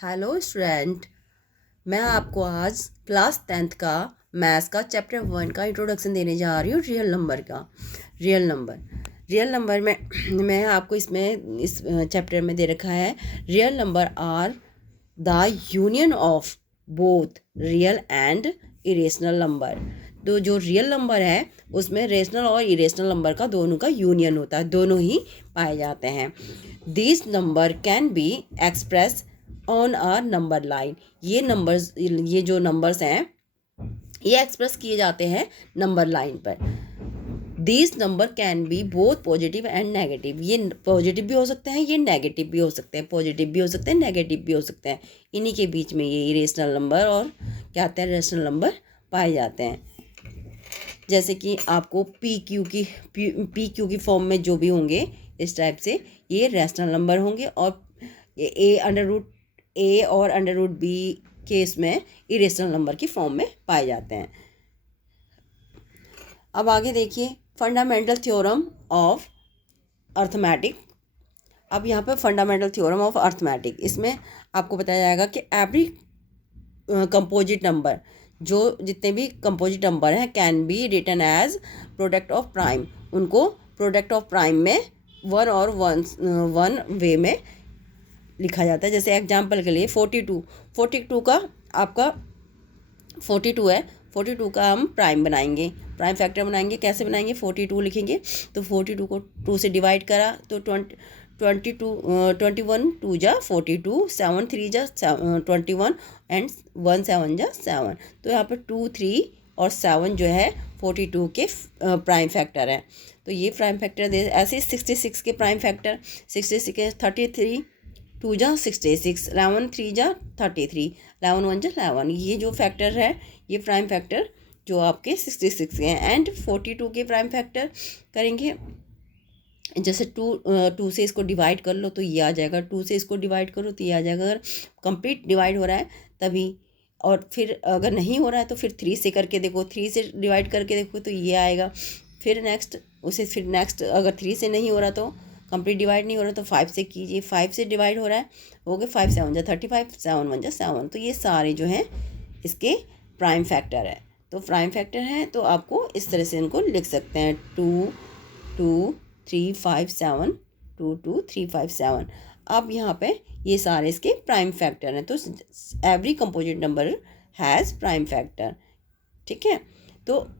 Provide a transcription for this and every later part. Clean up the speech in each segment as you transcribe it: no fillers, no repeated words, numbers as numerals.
Hello student, मैं आपको आज क्लास 10th का मैथ्स का चैप्टर 1 का इंट्रोडक्शन देने जा रही हूँ। रियल नंबर में मैं आपको इस चैप्टर में दे रखा है। Real number are the union of both real and irrational number. तो जो रियल नंबर है उसमें रेशनल और इरेशनल नंबर का दोनों का यूनियन होता है, दोनों ही पाए जाते हैं। This number can be express on a number line. ये जो नंबर्स हैं ये एक्सप्रेस किए जाते हैं नंबर लाइन पर। This number can be both positive and negative. ये पॉजिटिव भी हो सकते हैं, ये नेगेटिव भी हो सकते हैं। पॉजिटिव भी हो सकते हैं, नेगेटिव भी हो सकते हैं। इन्हीं के बीच में ये इरेशनल नंबर और क्या आते हैं, रेशनल नंबर पाए जाते हैं। जैसे कि आपको पी क्यू की फॉर्म में जो भी होंगे इस टाइप से ये रेशनल नंबर होंगे, और ए और अंडर रूट बी केस में इरेशनल नंबर की फॉर्म में पाए जाते हैं। अब आगे देखिए फंडामेंटल थ्योरम ऑफ अर्थमेटिक। अब यहाँ पे फंडामेंटल थ्योरम ऑफ अर्थमेटिक, इसमें आपको बताया जाएगा कि एवरी कंपोजिट नंबर, जो जितने भी कंपोजिट नंबर हैं, can be written as product of prime. उनको प्रोडक्ट ऑफ प्राइम में वन वे में लिखा जाता है। जैसे एग्जांपल के लिए 42 का आपका 42 है, 42 का हम प्राइम बनाएंगे, प्राइम फैक्टर बनाएंगे। कैसे बनाएंगे, 42 लिखेंगे तो 42 को 2 से डिवाइड करा तो 21 2 जा 42, 7 3 जा 21 एंड 1 7 जा 7। तो यहाँ पर 2 3 और 7 जो है 42 के प्राइम फैक्टर है। तो ये प्राइम फैक्टर दे। ऐसे 66 के प्राइम फैक्टर, 66 के 33 2 जा 66, 11 3 जा 33, 11 1 जा 11। ये जो फैक्टर है ये प्राइम फैक्टर जो आपके 66 के हैं। एंड 42 के प्राइम फैक्टर करेंगे, जैसे 2 से इसको डिवाइड कर लो तो ये आ जाएगा, 2 से इसको डिवाइड करो तो ये आ जाएगा। अगर कंप्लीट डिवाइड हो रहा है तभी, और फिर अगर नहीं हो रहा है तो फिर 3 से करके देखो, 3 से डिवाइड करके देखो तो ये आएगा। फिर नेक्स्ट अगर 3 से नहीं हो रहा तो कंप्लीट डिवाइड नहीं हो रहा तो 5 से कीजिए, 5 से डिवाइड हो रहा है, हो गए 5 7 जा 35, 7 1 जा 7। तो ये सारे जो हैं इसके प्राइम फैक्टर है। तो प्राइम फैक्टर हैं तो आपको इस तरह से इनको लिख सकते हैं, 2 2 3 5 7, 2 2 3 5 7। अब यहाँ पे ये सारे इसके प्राइम फैक्टर हैं। तो every composite number has prime factor. ठीक है, तो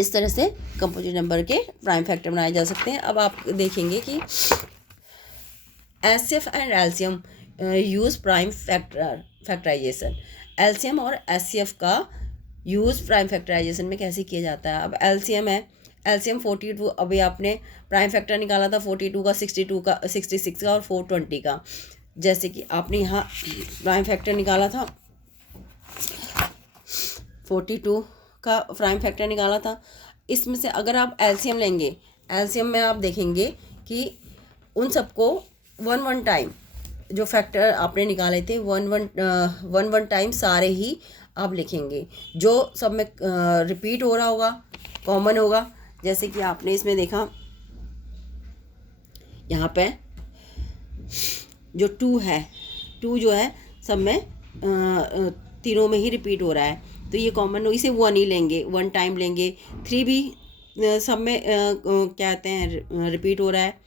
इस तरह से कंपोजिट नंबर के प्राइम फैक्टर बनाए जा सकते हैं। अब आप देखेंगे कि HCF and LCM use prime factorization. LCM और एचसीएफ का यूज़ प्राइम फैक्टराइजेशन में कैसे किया जाता है। अब एलसीएम है, एलसीएम 42, अभी आपने प्राइम फैक्टर निकाला था 42 का, 62 का, 66 का और 420 का। जैसे कि आपने यहाँ प्राइम फैक्टर निकाला था 42 का प्राइम फैक्टर निकाला था। इसमें से अगर आप एलसीएम लेंगे, एलसीएम में आप देखेंगे कि उन सबको वन टाइम जो फैक्टर आपने निकाले थे वन टाइम सारे ही आप लिखेंगे। जो सब में रिपीट हो रहा होगा, कॉमन होगा। जैसे कि आपने इसमें देखा यहाँ पे जो 2 है, 2 जो है सब में तीनों में ही रिपीट हो रहा है तो ये कॉमन हो, इसे 1 ही लेंगे, 1 टाइम लेंगे। 3 भी सब में क्या कहते हैं रिपीट हो रहा है,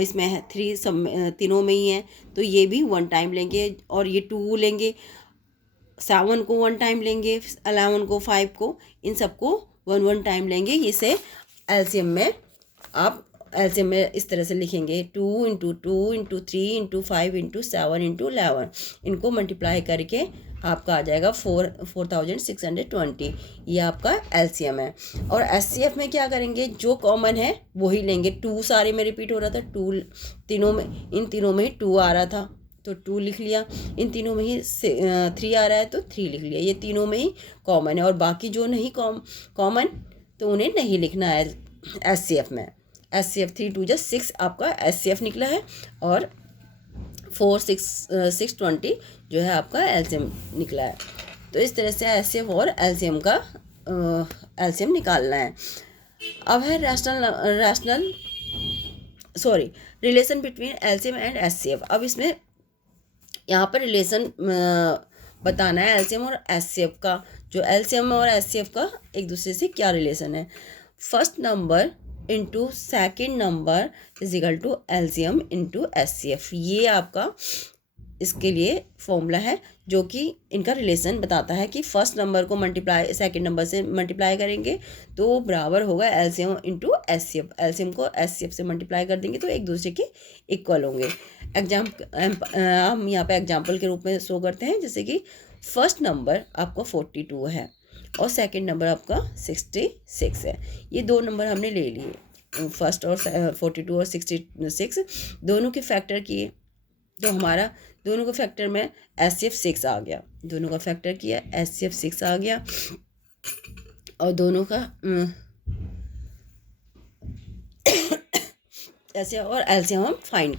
इसमें है 3 सब में तीनों में ही है तो ये भी 1 टाइम लेंगे। और ये 2 लेंगे, 7 को 1 टाइम लेंगे, 11 को, 5 को, इन सबको 1 टाइम लेंगे। इसे एलसीएम में आप एलसीएम में इस तरह से लिखेंगे, 2 × 2 × 3 × 5 × 7 × 11। इनको मल्टीप्लाई करके आपका आ जाएगा 4620। ये आपका एलसीएम है। और एचसीएफ में क्या करेंगे, जो कॉमन है वही लेंगे। 2 सारे में रिपीट हो रहा था, 2 तीनों में, इन तीनों में ही 2 आ रहा था तो 2 लिख लिया। इन तीनों में ही 3 आ रहा है तो 3 लिख लिया। ये तीनों में ही कॉमन है, और बाकी जो नहीं कॉमन तो उन्हें नहीं लिखना है एचसीएफ में। एचसीएफ 3 2 जा 6 आपका एचसीएफ निकला है, और 4 6 20 जो है आपका एलसीएम निकला है। तो इस तरह से एचसीएफ और एलसीएम का एलसीएम निकालना है। अब है relation between LCM and HCF. अब इसमें यहाँ पर रिलेशन बताना है एलसीएम और एचसीएफ का। जो एलसीएम और एचसीएफ का एक दूसरे से क्या रिलेशन है। First number into second number is equal to LCM into HCF, ये आपका इसके लिए फॉर्मूला है जो कि इनका रिलेशन बताता है कि फर्स्ट नंबर को मल्टीप्लाई सेकंड नंबर से मल्टीप्लाई करेंगे तो वो बराबर होगा एलसीएम इंटू एचसीएफ। एलसीएम को एचसीएफ से मल्टीप्लाई कर देंगे तो एक दूसरे के इक्वल होंगे। हम यहाँ पे एग्जाम्पल के रूप में शो करते हैं, जैसे कि फर्स्ट नंबर आपका 42 है और सेकंड नंबर आपका 66 है। ये दो नंबर हमने ले लिए, फर्स्ट और 42 और 66 दोनों के फैक्टर किए तो हमारा दोनों का फैक्टर में एचसीएफ 6 आ गया। दोनों का फैक्टर किया एचसीएफ 6 आ गया और दोनों का ऐसे और एलसीएम हम फाइंड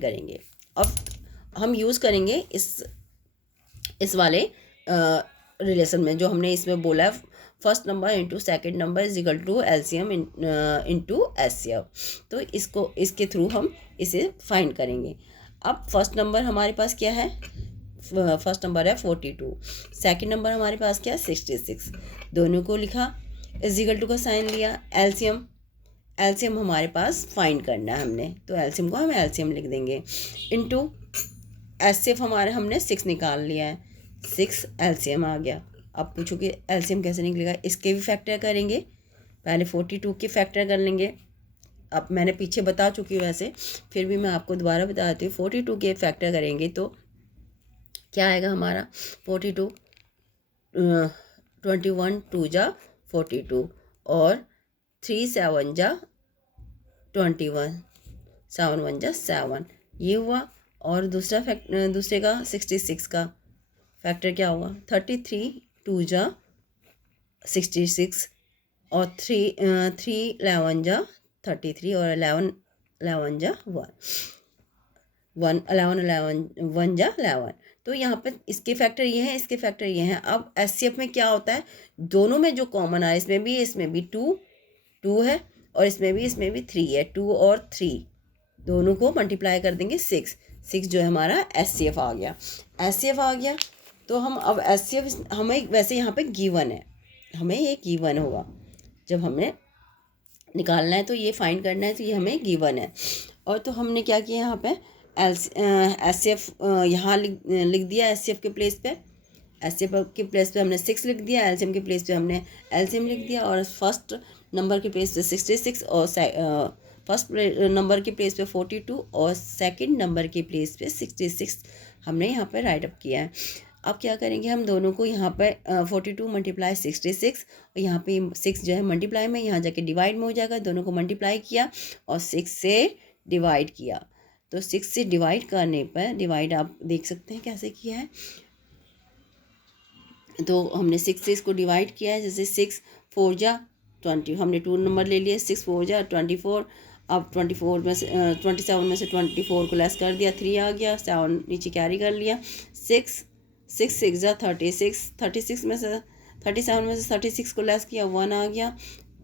करेंगे। अब हम यूज़ करेंगे इस वाले रिलेशन में जो हमने इसमें बोला है, first number into second number is equal to LCM into HCF. तो इसके थ्रू हम इसे फाइंड करेंगे। अब फर्स्ट नंबर हमारे पास क्या है, फर्स्ट नंबर है 42, सेकंड नंबर हमारे पास क्या है 66। दोनों को लिखा, इज इक्वल टू का साइन लिया, एलसीएम हमारे पास फाइंड करना है हमने, तो एलसीएम को हम एलसीएम लिख देंगे इंटू एचसीएफ हमने 6 निकाल लिया है, 6 एलसीएम आ गया। अब पूछो कि एलसीएम कैसे निकलेगा, इसके भी फैक्टर करेंगे, पहले 42 के फैक्टर कर लेंगे। अब मैंने पीछे बता चुकी हूँ वैसे, फिर भी मैं आपको दोबारा बताती हूँ। 42 के फैक्टर करेंगे तो क्या आएगा हमारा 42 21 2 जा 42 और 3 7 जा 21 7 1 जा 7, ये हुआ। और दूसरे का 66 का फैक्टर क्या हुआ 33 2 जा 66 और 3 11 जा 33 और 11 जा 1 जा 11। तो यहाँ पे इसके फैक्टर ये हैं, इसके फैक्टर ये हैं। अब एचसीएफ में क्या होता है, दोनों में जो कॉमन है, इसमें भी 2 है और इसमें भी 3 है। 2 और 3 दोनों को मल्टीप्लाई कर देंगे 6 जो है हमारा एचसीएफ आ गया। तो हम अब एचसीएफ हमें वैसे यहाँ पे गिवन है, हमें ये गिवन होगा जब हमें निकालना है तो ये फाइंड करना है, तो ये हमें गिवन है। और तो हमने क्या किया यहाँ पे एचसीएफ यहाँ लिख दिया, एचसीएफ के प्लेस पे हमने 6 लिख दिया, एलसीएम के प्लेस पे हमने एलसीएम लिख दिया और फर्स्ट नंबर के प्लेस पे 66 और फर्स्ट नंबर के प्लेस पे 42 और सेकंड नंबर के प्लेस पे 66 हमने यहाँ पे राइट अप किया है। अब क्या करेंगे, हम दोनों को यहाँ पे 42 मल्टीप्लाई 66 और यहाँ पे 6 जो है मल्टीप्लाई में यहाँ जाके डिवाइड में हो जाएगा। दोनों को मल्टीप्लाई किया और 6 से डिवाइड किया, तो 6 से डिवाइड करने पर डिवाइड आप देख सकते हैं कैसे किया है। तो हमने 6 से इसको डिवाइड किया है, जैसे 6 4 जा 20, हमने 2 नंबर ले लिए, 6 4 जा 24। अब 27 में से 24 को लेस कर दिया, 3 आ गया, 7 नीचे कैरी कर लिया, 6 6 जा 36 में से 37 में से 36 को लेस किया, 1 आ गया,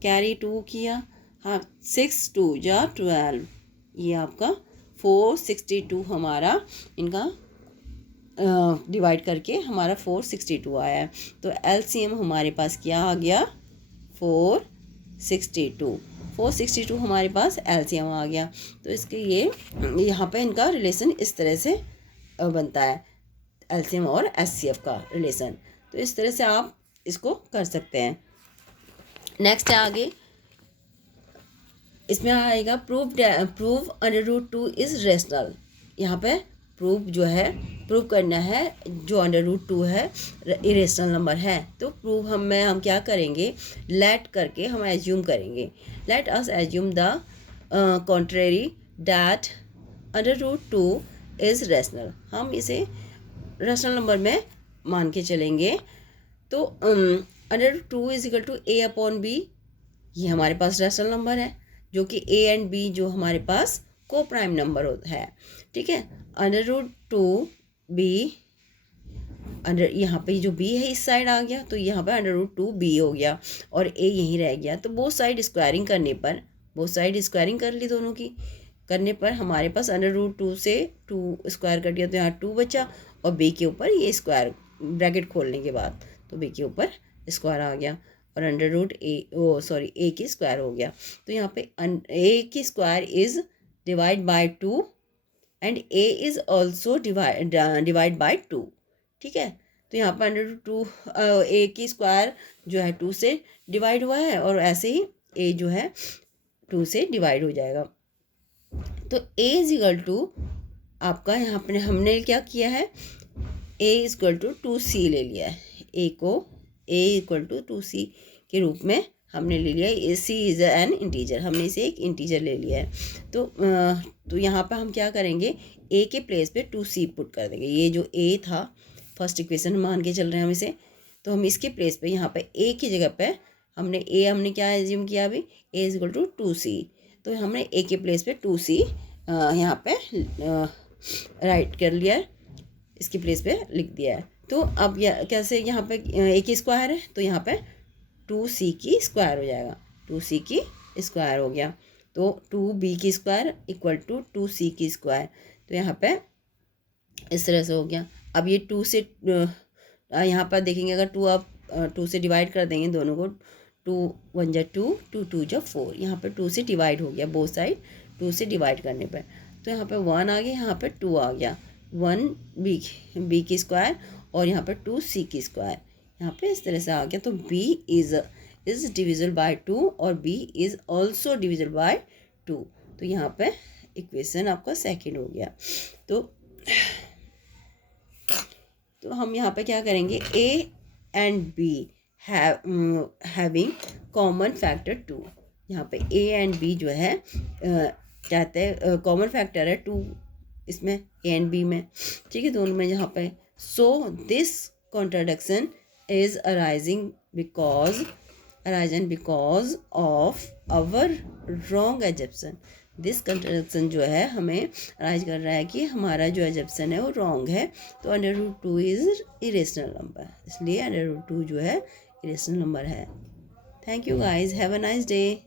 कैरी 2 किया, हाँ 6 2 जा 12, ये आपका 462 हमारा इनका डिवाइड करके हमारा 462 आया है। तो एलसीएम हमारे पास क्या आ गया 462 हमारे पास एलसीएम आ गया। तो इसके ये यहाँ पे इनका रिलेशन इस तरह से बनता है, एलसीएम और एचसीएफ का रिलेशन। तो इस तरह से आप इसको कर सकते हैं। नेक्स्ट है आगे, इसमें आएगा प्रूव √2 इज़ रेशनल। यहाँ पे प्रूव करना है जो √2 है इरेशनल नंबर है। तो प्रूव हम क्या करेंगे, लेट करके हम एज्यूम करेंगे, let us assume the contrary that √2 is rational. हम इसे रेशनल नंबर में मान के चलेंगे। तो √2 इज इक्वल टू a/b, ये हमारे पास रेशनल नंबर है जो कि a एंड b जो हमारे पास को प्राइम नंबर है, ठीक है। √2b यहाँ पे जो b है इस साइड आ गया, तो यहाँ पे √2b हो गया और a यहीं रह गया। तो बोथ साइड स्क्वायरिंग कर ली दोनों की, करने पर हमारे पास √2 से 2 स्क्वायर कट गया, तो यहाँ 2 बचा और बी के ऊपर ये स्क्वायर ब्रैकेट खोलने के बाद तो बी के ऊपर स्क्वायर आ गया और ए की स्क्वायर हो गया। तो यहाँ पे ए की square is divide by 2 and A is also divide by 2। ठीक है, तो यहाँ पर √2 ए की स्क्वायर जो है 2 से डिवाइड हुआ है और ऐसे ही ए जो है 2 से डिवाइड हो जाएगा। तो ए इज इक्वल टू आपका यहाँ पर हमने क्या किया है, ए इज इक्वल टू 2c ले लिया है। ए को ए इक्वल टू 2c के रूप में हमने ले लिया है। सी इज़ एन इंटीजर, हमने इसे एक इंटीजर ले लिया है। तो यहाँ पे हम क्या करेंगे, ए के प्लेस पे 2c पुट कर देंगे। ये जो ए था फर्स्ट इक्वेशन मान के चल रहे हैं हम इसे, तो हम इसके प्लेस पे यहाँ पे ए की जगह पे हमने क्या एज्यूम किया अभी, ए इज इक्वल टू 2c। तो हमने ए के प्लेस पे 2c यहाँ पे राइट कर लिया है, इसके प्लेस पे लिख दिया है। तो अब कैसे यहाँ पे ए की स्क्वायर है तो यहाँ पे 2c की स्क्वायर हो जाएगा, 2c की स्क्वायर हो गया। तो 2b की स्क्वायर इक्वल टू 2c की स्क्वायर, तो यहाँ पे इस तरह से हो गया। अब ये 2 से यहाँ पर देखेंगे, अगर 2 आप 2 से डिवाइड कर देंगे दोनों को, 2 1 जा 2, 2 2 जा 4, यहाँ पर 2 से डिवाइड हो गया, बोथ साइड 2 से डिवाइड करने पर। तो यहाँ पे 1 आ गया, यहाँ पे 2 आ गया, 1 बी की स्क्वायर और यहाँ पर 2c की स्क्वायर, यहाँ पे इस तरह से आ गया। तो b इज़ डिविजिबल बाय 2 और b is also divisible by 2। तो यहाँ पे इक्वेशन आपका सेकंड हो गया। तो हम यहाँ पे क्या करेंगे, a and b having common factor 2। यहाँ पे a एंड b जो है चाहते हैं कॉमन फैक्टर है 2 इसमें, a एंड b में, ठीक है, दोनों में यहाँ पे। So this contradiction is arising because of our wrong assumption. This contradiction जो है हमें अराइज कर रहा है कि हमारा जो एजप्शन है वो रॉन्ग है। तो √2 इज़ इरेशनल नंबर, इसलिए √2 जो है इरेशनल नंबर है। Thank you guys, have a nice day.